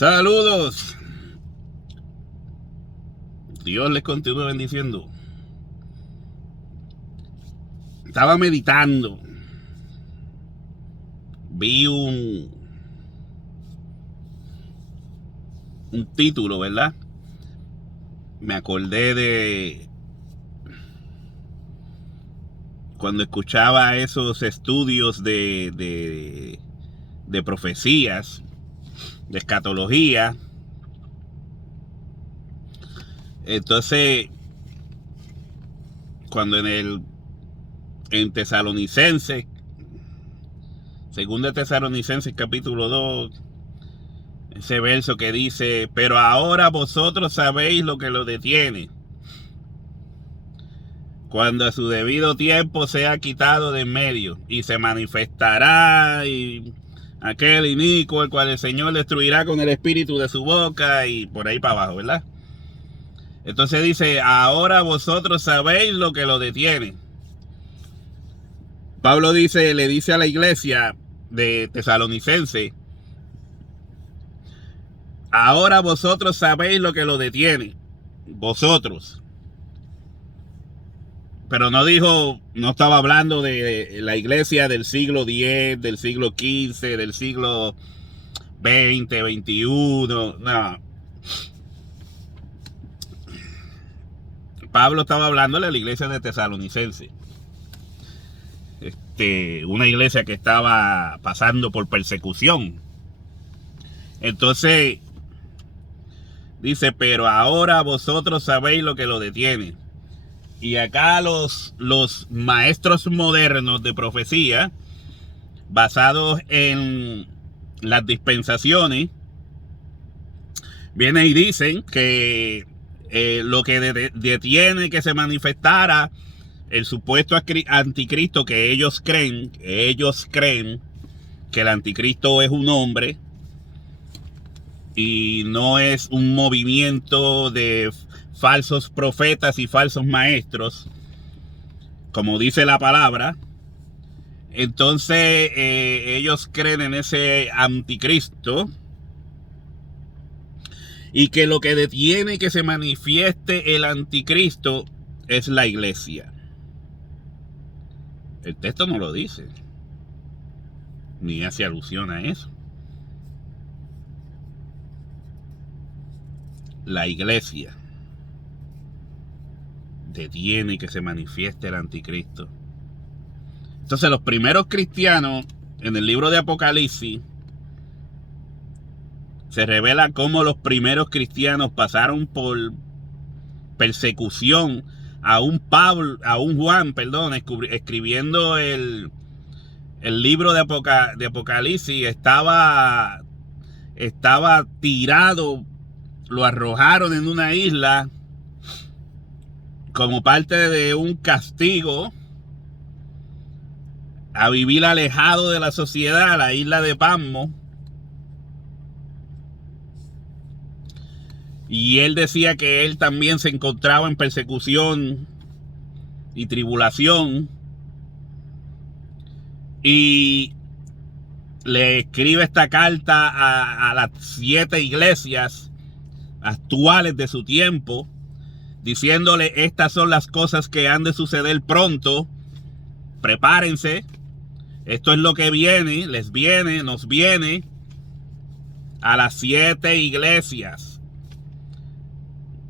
Saludos. Dios les continúe bendiciendo. Estaba meditando. Vi un título, ¿verdad? Me acordé de cuando escuchaba esos estudios de profecías, de escatología. Entonces, cuando en Tesalonicenses, segunda Tesalonicenses capítulo 2, ese verso que dice: pero ahora vosotros sabéis lo que lo detiene, cuando a su debido tiempo sea quitado de en medio, y se manifestará aquel inicuo, el cual el Señor destruirá con el espíritu de su boca, y por ahí para abajo, ¿verdad? Entonces dice: ahora vosotros sabéis lo que lo detiene. Pablo le dice a la iglesia de Tesalonicense: ahora vosotros sabéis lo que lo detiene. Vosotros. Pero no estaba hablando de la iglesia del siglo X, del siglo XV, del siglo XX, XXI. No. Pablo estaba hablándole a la iglesia de Tesalonicense. Una iglesia que estaba pasando por persecución. Entonces dice: pero ahora vosotros sabéis lo que lo detiene. Y acá los maestros modernos de profecía, basados en las dispensaciones, vienen y dicen que lo que detiene que se manifestara el supuesto anticristo, que ellos creen que el anticristo es un hombre y no es un movimiento de falsos profetas y falsos maestros, como dice la palabra. Entonces ellos creen en ese anticristo, y que lo que detiene que se manifieste el anticristo es la iglesia. El texto no lo dice, ni hace alusión a eso. La iglesia detiene que se manifieste el anticristo. Entonces los primeros cristianos, en el libro de Apocalipsis, se revela cómo los primeros cristianos pasaron por persecución. A un Juan, escribiendo el libro de Apocalipsis, estaba tirado, lo arrojaron en una isla como parte de un castigo a vivir alejado de la sociedad, la isla de Patmos. Y él decía que él también se encontraba en persecución y tribulación. Y le escribe esta carta a las 7 iglesias actuales de su tiempo, diciéndole: estas son las cosas que han de suceder pronto. Prepárense. Esto es lo que viene, nos viene a las 7 iglesias.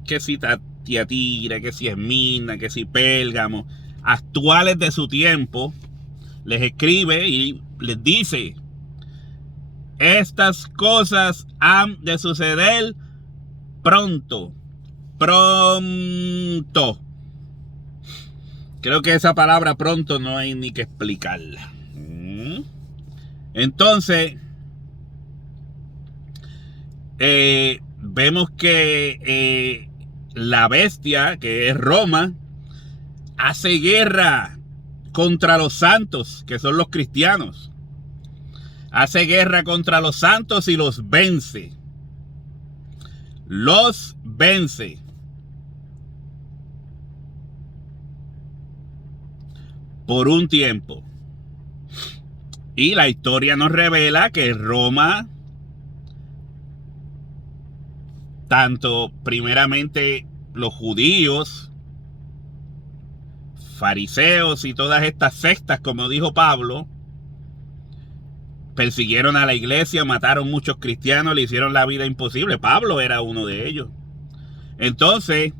Que si Tiatira, que si Esmirna, que si Pérgamo, actuales de su tiempo, les escribe y les dice: estas cosas han de suceder pronto. Pronto. Creo que esa palabra pronto no hay ni que explicarla. Entonces, vemos que la bestia, que es Roma, hace guerra contra los santos, que son los cristianos. Hace guerra contra los santos y los vence. Los vence. Por un tiempo. Y la historia nos revela que Roma tanto primeramente los judíos, fariseos y todas estas sectas, como dijo Pablo, persiguieron a la iglesia, mataron muchos cristianos, le hicieron la vida imposible. Pablo era uno de ellos. Entonces,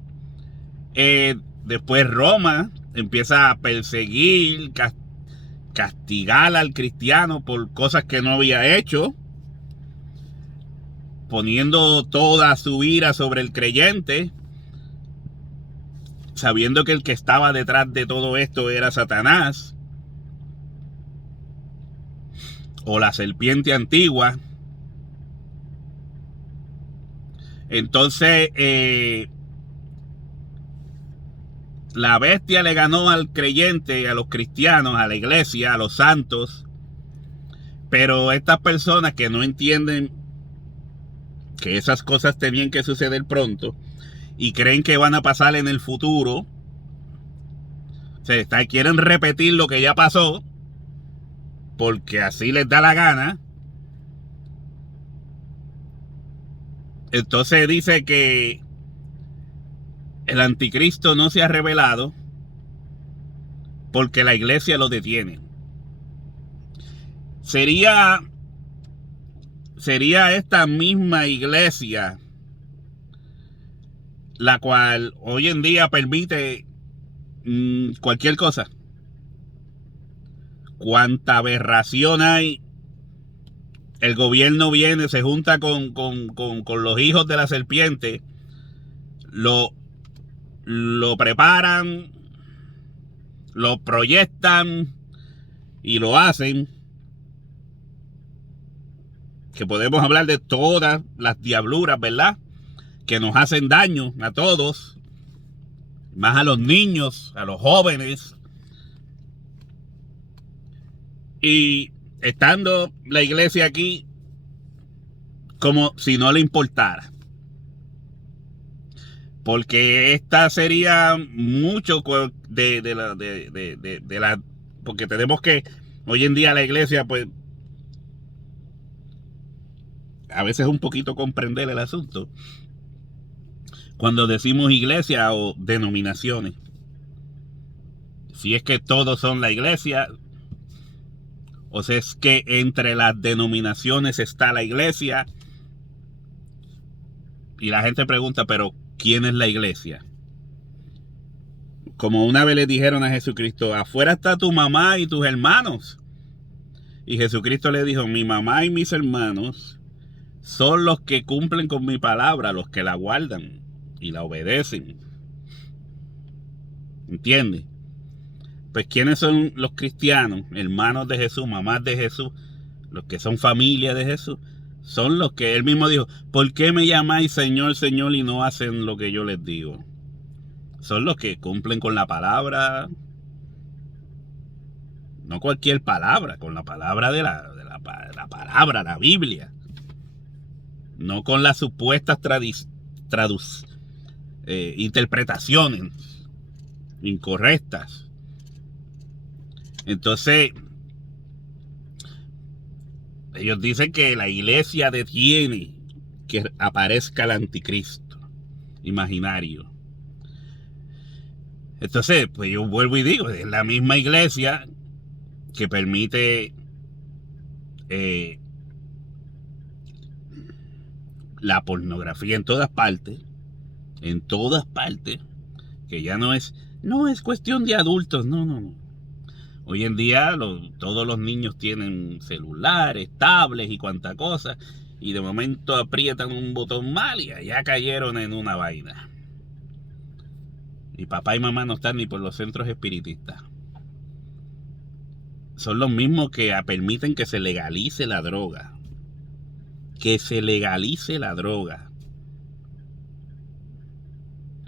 después Roma empieza a perseguir, castigar al cristiano por cosas que no había hecho, poniendo toda su ira sobre el creyente, sabiendo que el que estaba detrás de todo esto era Satanás o la serpiente antigua. Entonces la bestia le ganó al creyente, a los cristianos, a la iglesia, a los santos. Pero estas personas que no entienden que esas cosas tenían que suceder pronto y creen que van a pasar en el futuro, quieren repetir lo que ya pasó porque así les da la gana. Entonces dice que el anticristo no se ha revelado porque la iglesia lo detiene. Sería esta misma iglesia la cual hoy en día permite cualquier cosa. Cuánta aberración hay. El gobierno viene, se junta con los hijos de la serpiente, lo preparan, lo proyectan y lo hacen. Que podemos hablar de todas las diabluras, ¿verdad? Que nos hacen daño a todos, más a los niños, a los jóvenes. Y estando la iglesia aquí como si no le importara. Porque esta sería mucho de la... Porque tenemos que... Hoy en día la iglesia, pues, a veces un poquito comprender el asunto. Cuando decimos iglesia o denominaciones. Si es que todos son la iglesia, o sea, es que entre las denominaciones está la iglesia. Y la gente pregunta, pero ¿quién es la iglesia? Como una vez le dijeron a Jesucristo, afuera está tu mamá y tus hermanos. Y Jesucristo le dijo, mi mamá y mis hermanos son los que cumplen con mi palabra, los que la guardan y la obedecen. ¿Entiendes? Pues ¿quiénes son los cristianos, hermanos de Jesús, mamás de Jesús, los que son familia de Jesús? Son los que él mismo dijo, ¿por qué me llamáis Señor, Señor y no hacen lo que yo les digo? Son los que cumplen con la palabra, no cualquier palabra, con la palabra de la palabra, la Biblia. No con las supuestas interpretaciones incorrectas. Entonces, ellos dicen que la iglesia detiene que aparezca el anticristo imaginario. Entonces, pues yo vuelvo y digo, es la misma iglesia que permite la pornografía en todas partes, que ya no es cuestión de adultos, no. Hoy en día todos los niños tienen celulares, tablets y cuanta cosa, y de momento aprietan un botón mal y ya cayeron en una vaina. Y papá y mamá no están ni por los centros espiritistas. Son los mismos que permiten que se legalice la droga. Que se legalice la droga.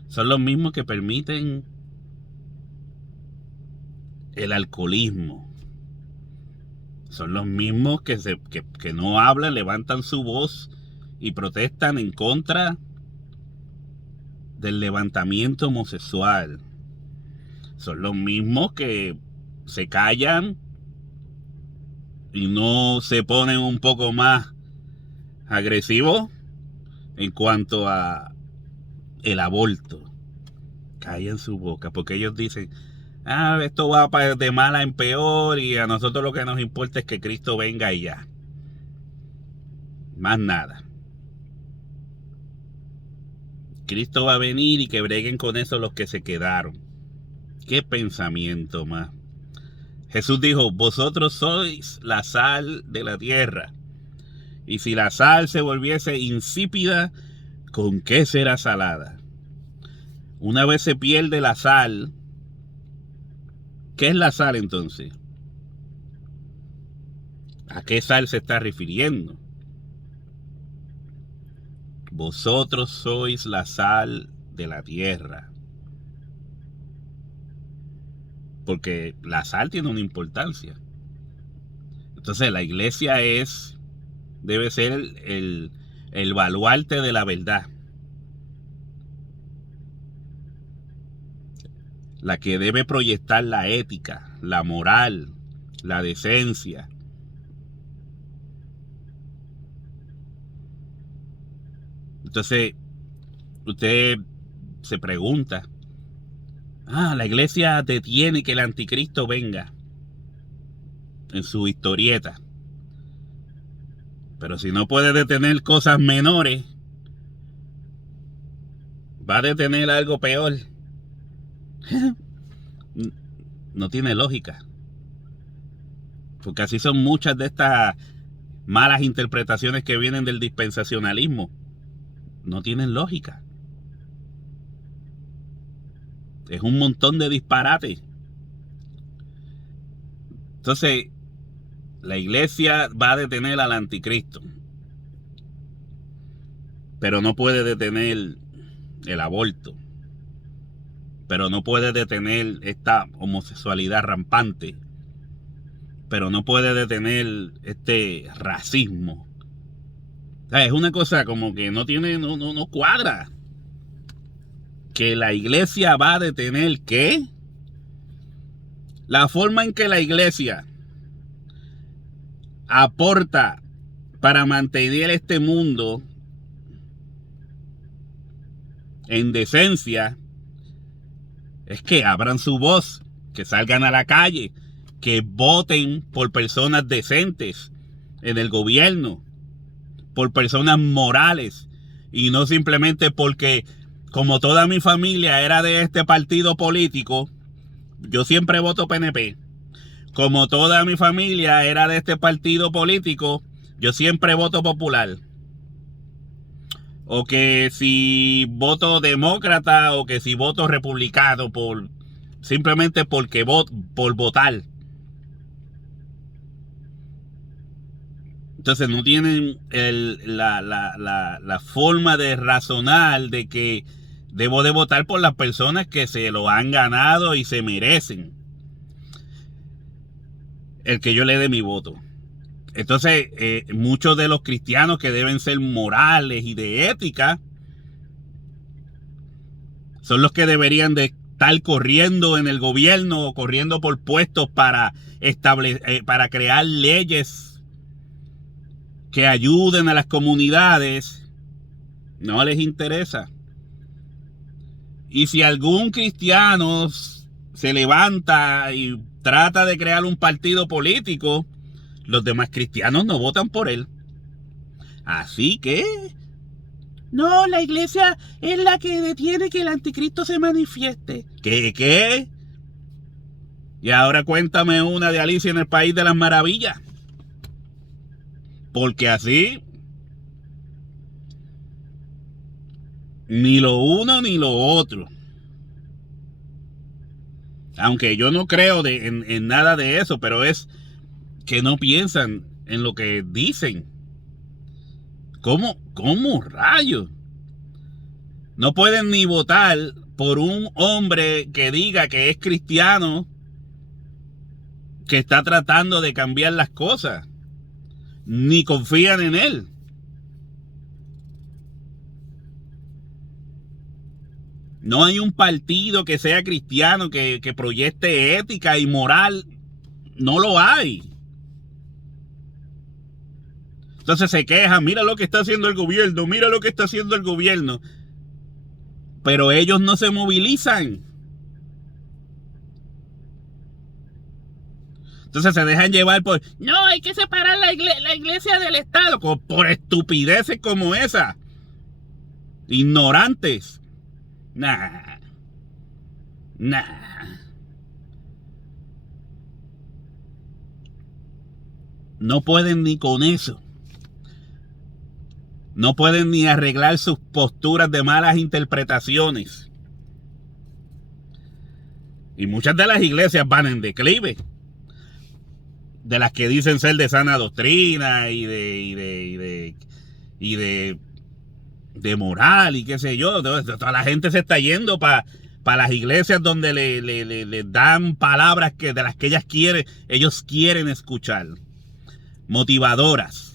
Son los mismos que permiten el alcoholismo. Son los mismos que no hablan, levantan su voz y protestan en contra del levantamiento homosexual. Son los mismos que se callan y no se ponen un poco más agresivos en cuanto a el aborto. Cae en su boca, porque ellos dicen, esto va de mala en peor y a nosotros lo que nos importa es que Cristo venga y ya. Más nada. Cristo va a venir y que breguen con eso los que se quedaron. Qué pensamiento más. Jesús dijo, vosotros sois la sal de la tierra. Y si la sal se volviese insípida, ¿con qué será salada? Una vez se pierde la sal, ¿qué es la sal entonces? ¿A qué sal se está refiriendo? Vosotros sois la sal de la tierra. Porque la sal tiene una importancia. Entonces la iglesia debe ser el baluarte de la verdad. La que debe proyectar la ética, la moral, la decencia. Entonces, usted se pregunta, la iglesia detiene que el anticristo venga en su historieta. Pero si no puede detener cosas menores, va a detener algo peor. No tiene lógica. Porque así son muchas de estas malas interpretaciones que vienen del dispensacionalismo. No tienen lógica. Es un montón de disparates. Entonces, la iglesia va a detener al anticristo. Pero no puede detener el aborto. Pero no puede detener esta homosexualidad rampante. Pero no puede detener este racismo. O sea, es una cosa como que no cuadra. Que la iglesia va a detener ¿qué? La forma en que la iglesia aporta para mantener este mundo en decencia es que abran su voz, que salgan a la calle, que voten por personas decentes en el gobierno, por personas morales y no simplemente porque como toda mi familia era de este partido político, yo siempre voto PNP. Como toda mi familia era de este partido político, yo siempre voto popular. O que si voto demócrata o que si voto republicano simplemente porque por votar. Entonces no tienen la forma de razonar de que debo de votar por las personas que se lo han ganado y se merecen el que yo le dé mi voto. Entonces, muchos de los cristianos que deben ser morales y de ética son los que deberían de estar corriendo en el gobierno o corriendo por puestos para crear leyes que ayuden a las comunidades. No les interesa. Y si algún cristiano se levanta y trata de crear un partido político, los demás cristianos no votan por él. Así que no, la iglesia es la que detiene que el anticristo se manifieste. ¿Qué? Y ahora cuéntame una de Alicia en el País de las Maravillas. Porque así ni lo uno ni lo otro. Aunque yo no creo en nada de eso, pero es que no piensan en lo que dicen. ¿Cómo rayos? No pueden ni votar por un hombre que diga que es cristiano, que está tratando de cambiar las cosas. Ni confían en él. No hay un partido que sea cristiano, que proyecte ética y moral. No lo hay. Entonces se quejan, mira lo que está haciendo el gobierno, mira lo que está haciendo el gobierno. Pero ellos no se movilizan. Entonces se dejan llevar por, no, hay que separar la iglesia del Estado, por estupideces como esa. Ignorantes. Nah. No pueden ni con eso. No pueden ni arreglar sus posturas de malas interpretaciones. Y muchas de las iglesias van en declive. De las que dicen ser de sana doctrina y de moral y qué sé yo. Toda la gente se está yendo para las iglesias donde le dan palabras de las que ellos quieren escuchar. Motivadoras.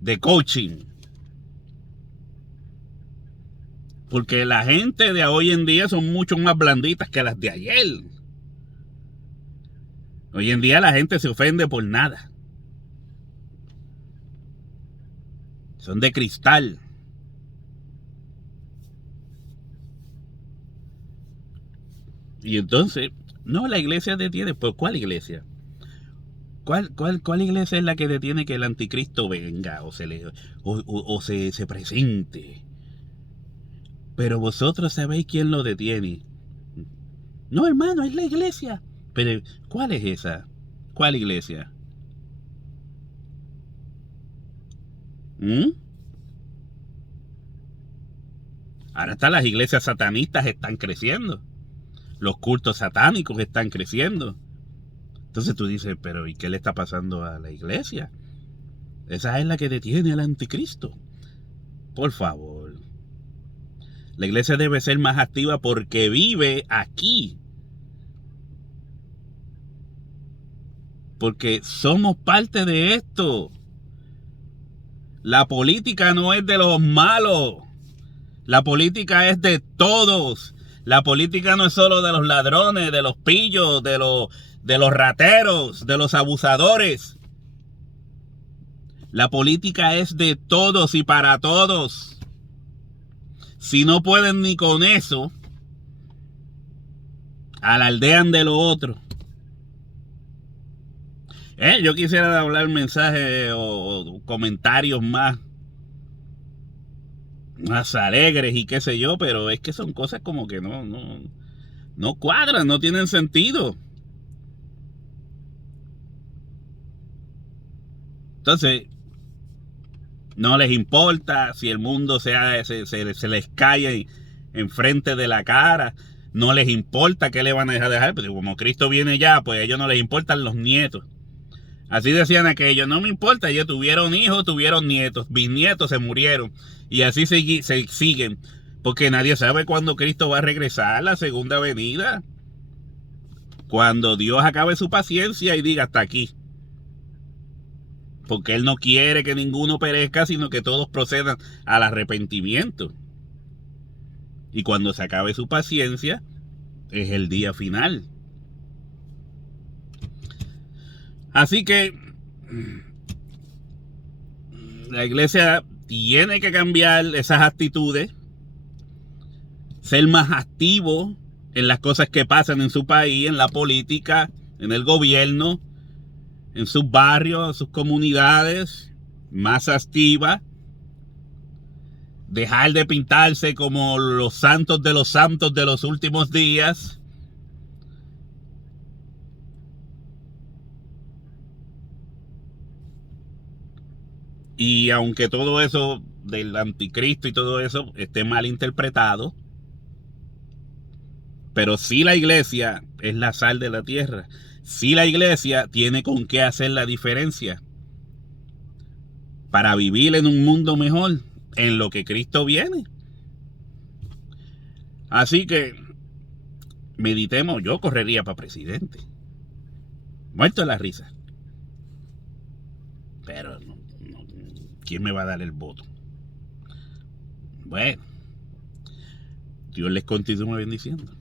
De coaching. Porque la gente de hoy en día son mucho más blanditas que las de ayer. Hoy en día la gente se ofende por nada. Son de cristal. Y entonces, no, la iglesia detiene. ¿Pues cuál iglesia? ¿Cuál iglesia es la que detiene que el anticristo venga o se presente? Pero vosotros sabéis quién lo detiene. No, hermano, es la iglesia. Pero, ¿cuál es esa? ¿Cuál iglesia? Ahora las iglesias satanistas están creciendo. Los cultos satánicos están creciendo. Entonces tú dices, pero ¿y qué le está pasando a la iglesia? Esa es la que detiene al anticristo. Por favor. La iglesia debe ser más activa porque vive aquí. Porque somos parte de esto. La política no es de los malos. La política es de todos. La política no es solo de los ladrones, de los pillos, de los rateros, de los abusadores. La política es de todos y para todos. Si no pueden ni con eso, alardean de lo otro. Yo quisiera hablar mensajes o comentarios más alegres y qué sé yo, pero es que son cosas como que no cuadran, no tienen sentido. Entonces, no les importa si el mundo se les cae enfrente de la cara. No les importa qué le van a dejar. Pero como Cristo viene ya, pues a ellos no les importan los nietos. Así decían aquellos, no me importa, ellos tuvieron hijos, tuvieron nietos, bisnietos se murieron. Y así se siguen. Porque nadie sabe cuándo Cristo va a regresar, la segunda venida. Cuando Dios acabe su paciencia y diga hasta aquí. Porque Él no quiere que ninguno perezca, sino que todos procedan al arrepentimiento. Y cuando se acabe su paciencia, es el día final. Así que la iglesia tiene que cambiar esas actitudes, ser más activo en las cosas que pasan en su país, en la política, en el gobierno, en sus barrios, en sus comunidades, más activa. Dejar de pintarse como los santos de los últimos días. Y aunque todo eso del anticristo y todo eso esté mal interpretado, pero sí la iglesia es la sal de la tierra. Sí la iglesia tiene con qué hacer la diferencia para vivir en un mundo mejor, en lo que Cristo viene. Así que meditemos, yo correría para presidente. Muerto de la risa. Pero ¿quién me va a dar el voto? Bueno, Dios les continúe bendiciendo.